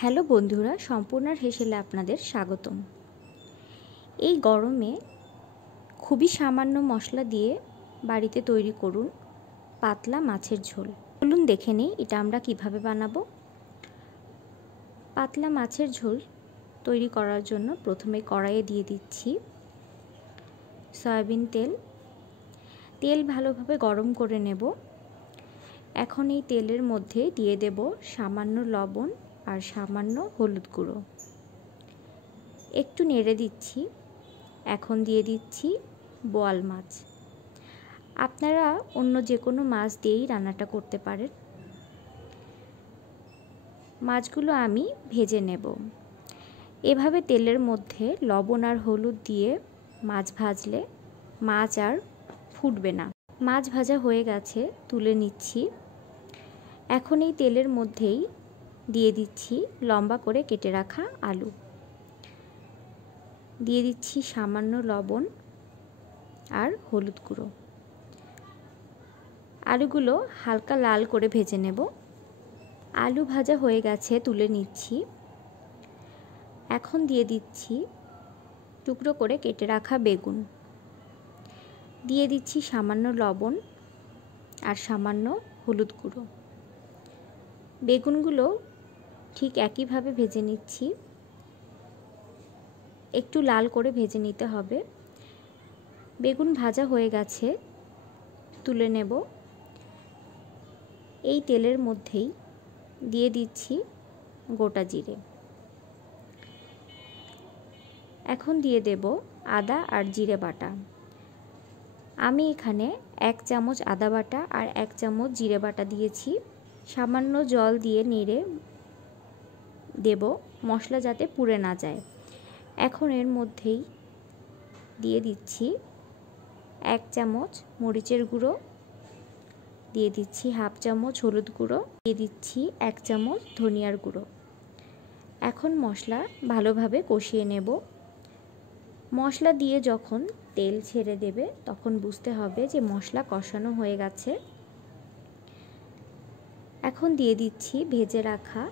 Hello বন্ধুরা, সম্পূর্ণার হেসেলে আপনাদের স্বাগতম। এই গরমে খুবই সামান্য মশলা দিয়ে বাড়িতে তৈরি করুন পাতলা মাছের ঝোল। চলুন দেখে নিই এটা আমরা কিভাবে বানাবো। পাতলা মাছের ঝোল তৈরি করার জন্য প্রথমে কড়াইয়ে দিয়ে দিচ্ছি সয়াবিন তেল। তেল ভালোভাবে গরম করে নেব। এখন এই তেলের মধ্যে দিয়ে দেব সামান্য লবণ আর সামান্য হলুদ গুঁড়ো। একটু নেড়ে দিচ্ছি। এখন দিয়ে দিচ্ছি বোয়াল মাছ। আপনারা অন্য যে কোনো মাছ দিয়েই রান্নাটা করতে পারেন। মাছগুলো আমি ভেজে নেব। এভাবে তেলের মধ্যে লবণ আর হলুদ দিয়ে মাছ ভাজলে মাছ আর ফুটবে না। মাছ ভাজা হয়ে গেছে, তুলে নিচ্ছি। এখন এই তেলের মধ্যেই দিয়ে দিচ্ছি লম্বা করে কেটে রাখা আলু। দিয়ে দিচ্ছি সামান্য লবণ আর হলুদ গুঁড়ো। আলুগুলো হালকা লাল করে ভেজে নেব। আলু ভাজা হয়ে গেছে, তুলে নিচ্ছি। এখন দিয়ে দিচ্ছি টুকরো করে কেটে রাখা বেগুন। দিয়ে দিচ্ছি সামান্য লবণ আর সামান্য হলুদ গুঁড়ো। বেগুনগুলো ঠিক একইভাবে ভেজে নিচ্ছি। একটু লাল করে ভেজে নিতে হবে। বেগুন ভাজা হয়ে গেছে, তুলে নেব। এই তেলের মধ্যেই দিয়ে দিচ্ছি গোটা জিরে। এখন দিয়ে দেব আদা আর জিরে বাটা। আমি এখানে 1 চামচ আদা বাটা আর 1 চামচ জিরে বাটা দিয়েছি। সামান্য জল দিয়ে নেড়ে দেব, মশলা যাতে পুড়ে না যায়। এখন এর মধ্যেই দিয়ে দিচ্ছি 1 চামচ মরিচের গুঁড়ো, দিয়ে দিচ্ছি হাফ চামচ হলুদ গুঁড়ো, দিয়ে দিচ্ছি 1 চামচ ধনিয়ার গুঁড়ো। এখন মশলা ভালোভাবে কষিয়ে নেব। মশলা দিয়ে যখন তেল ছেড়ে দেবে তখন বুঝতে হবে যে মশলা কষানো হয়ে গেছে। এখন দিয়ে দিচ্ছি ভেজে রাখা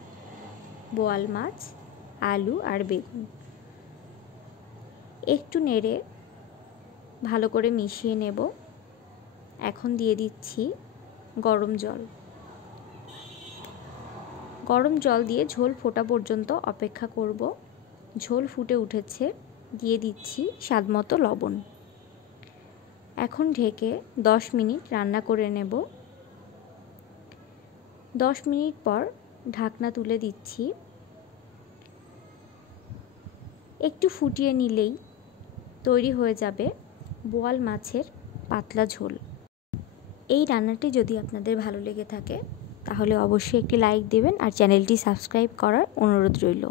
বোয়াল মাছ, আলু আর বেগুন। একটু নেড়ে ভালো করে মিশিয়ে নেব। এখন দিয়ে দিচ্ছি গরম জল। গরম জল দিয়ে ঝোল ফোটা পর্যন্ত অপেক্ষা করব। ঝোল ফুটে উঠেছে, দিয়ে দিচ্ছি স্বাদমতো লবণ। এখন ঢেকে 10 মিনিট রান্না করে নেব। 10 মিনিট পর ঢাকনা তুলে দিচ্ছি। একটু ফুটিয়ে নিলেই তৈরি হয়ে যাবে বোয়াল মাছের পাতলা ঝোল। এই রান্নাটি যদি আপনাদের ভালো লেগে থাকে তাহলে অবশ্যই একটি লাইক দেবেন আর চ্যানেলটি সাবস্ক্রাইব করার অনুরোধ রইল।